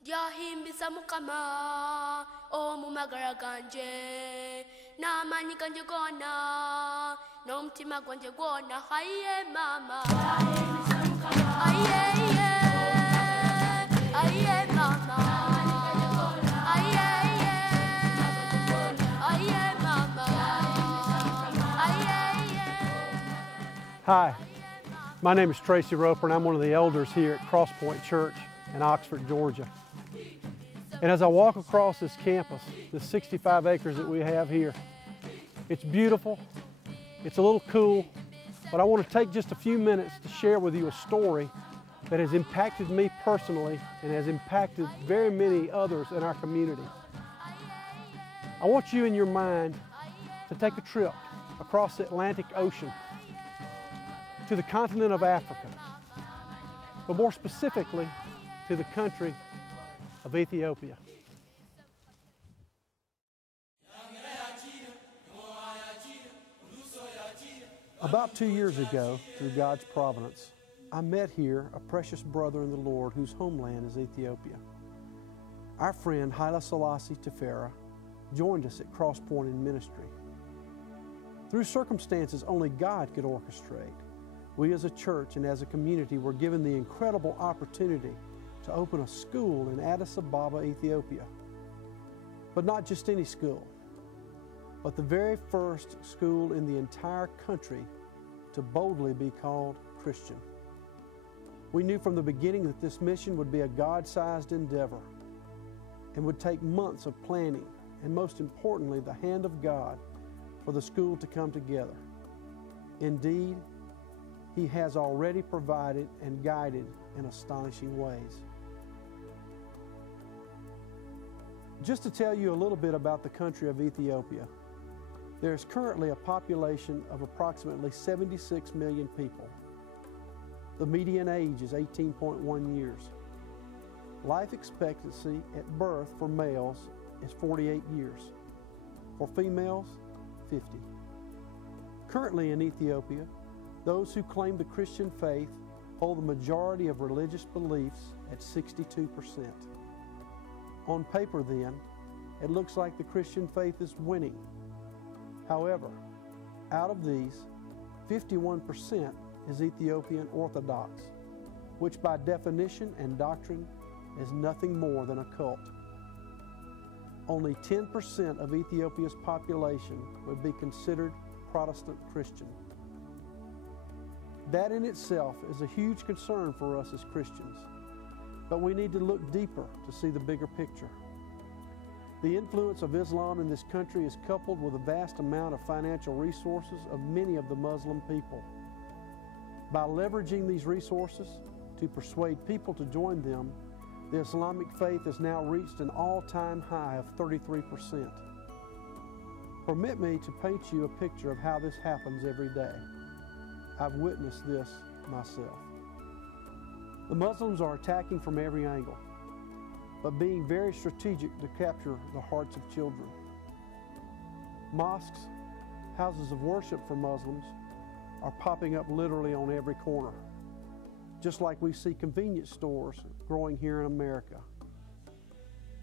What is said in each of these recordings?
Yahimbisa mukama omumagara ganje n'amaanyi ganje gonna n'omutima gwanje gwonna haye mama aye mama aye mama Hi, my name is Tracy Roper and I'm one of the elders here at Crosspointe Church in Oxford, Georgia. And as I walk across this campus, the 65 acres that we have here, it's beautiful, it's a little cool, but I want to take just a few minutes to share with you a story that has impacted me personally and has impacted very many others in our community. I want you in your mind to take a trip across the Atlantic Ocean to the continent of Africa, but more specifically to the country of Ethiopia. About 2 years ago, through God's providence, I met here a precious brother in the Lord whose homeland is Ethiopia. Our friend Haile Selassie Tefera joined us at Crosspointe in ministry. Through circumstances only God could orchestrate, we as a church and as a community were given the incredible opportunity to open a school in Addis Ababa, Ethiopia. But not just any school, but the very first school in the entire country to boldly be called Christian. We knew from the beginning that this mission would be a God-sized endeavor and would take months of planning and, most importantly, the hand of God for the school to come together. Indeed, He has already provided and guided in astonishing ways. Just to tell you a little bit about the country of Ethiopia, there is currently a population of approximately 76 million people. The median age is 18.1 years. Life expectancy at birth for males is 48 years. For females, 50. Currently in Ethiopia, those who claim the Christian faith hold the majority of religious beliefs at 62%. On paper then, it looks like the Christian faith is winning. However, out of these, 51% is Ethiopian Orthodox, which by definition and doctrine is nothing more than a cult. Only 10% of Ethiopia's population would be considered Protestant Christian. That in itself is a huge concern for us as Christians, but we need to look deeper to see the bigger picture. The influence of Islam in this country is coupled with a vast amount of financial resources of many of the Muslim people. By leveraging these resources to persuade people to join them, the Islamic faith has now reached an all-time high of 33%. Permit me to paint you a picture of how this happens every day. I've witnessed this myself. The Muslims are attacking from every angle, but being very strategic to capture the hearts of children. Mosques, houses of worship for Muslims, are popping up literally on every corner, just like we see convenience stores growing here in America.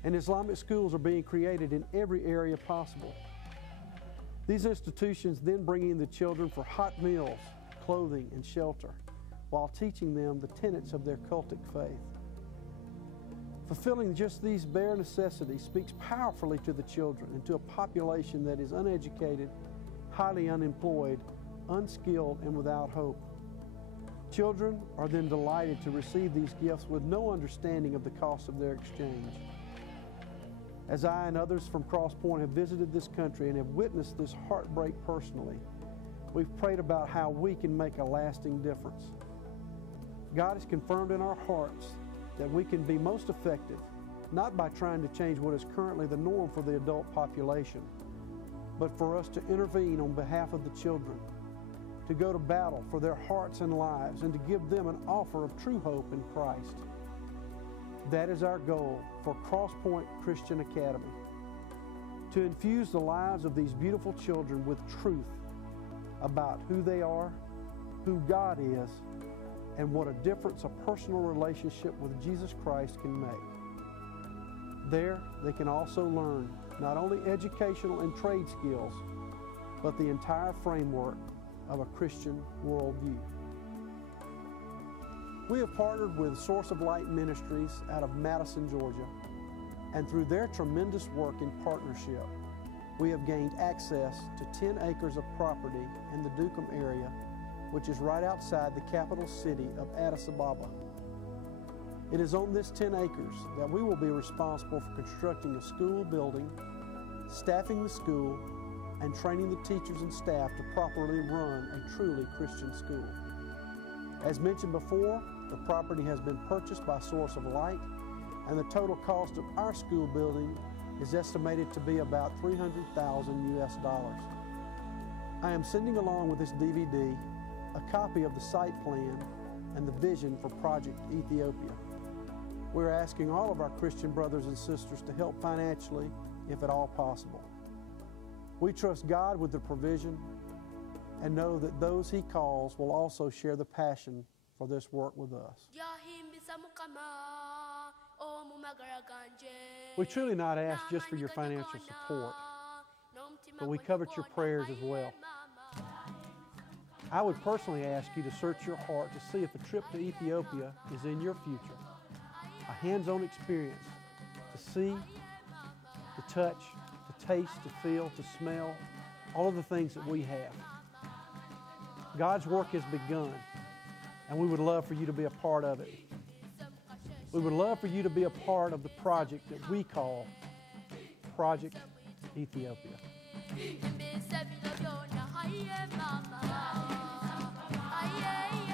And Islamic schools are being created in every area possible. These institutions then bring in the children for hot meals, clothing, and shelter, while teaching them the tenets of their cultic faith. Fulfilling just these bare necessities speaks powerfully to the children and to a population that is uneducated, highly unemployed, unskilled, and without hope. Children are then delighted to receive these gifts with no understanding of the cost of their exchange. As I and others from Crosspointe have visited this country and have witnessed this heartbreak personally, we've prayed about how we can make a lasting difference. God has confirmed in our hearts that we can be most effective, not by trying to change what is currently the norm for the adult population, but for us to intervene on behalf of the children, to go to battle for their hearts and lives, and to give them an offer of true hope in Christ. That is our goal for Crosspointe Christian Academy, to infuse the lives of these beautiful children with truth about who they are, who God is, and what a difference a personal relationship with Jesus Christ can make. There, they can also learn not only educational and trade skills, but the entire framework of a Christian worldview. We have partnered with Source of Light Ministries out of Madison, Georgia, and through their tremendous work in partnership, we have gained access to 10 acres of property in the Dukem area, which is right outside the capital city of Addis Ababa. It is on this 10 acres that we will be responsible for constructing a school building, staffing the school, and training the teachers and staff to properly run a truly Christian school. As mentioned before, the property has been purchased by Source of Light, and the total cost of our school building is estimated to be about $300,000 US. I am sending along with this DVD a copy of the site plan and the vision for Project Ethiopia. We're asking all of our Christian brothers and sisters to help financially, if at all possible. We trust God with the provision and know that those He calls will also share the passion for this work with us. We truly not ask just for your financial support, but we covet your prayers as well. I would personally ask you to search your heart to see if a trip to Ethiopia is in your future. A hands-on experience to see, to touch, to taste, to feel, to smell, all of the things that we have. God's work has begun, and we would love for you to be a part of it. We would love for you to be a part of the project that we call Project Ethiopia. Aye, aye.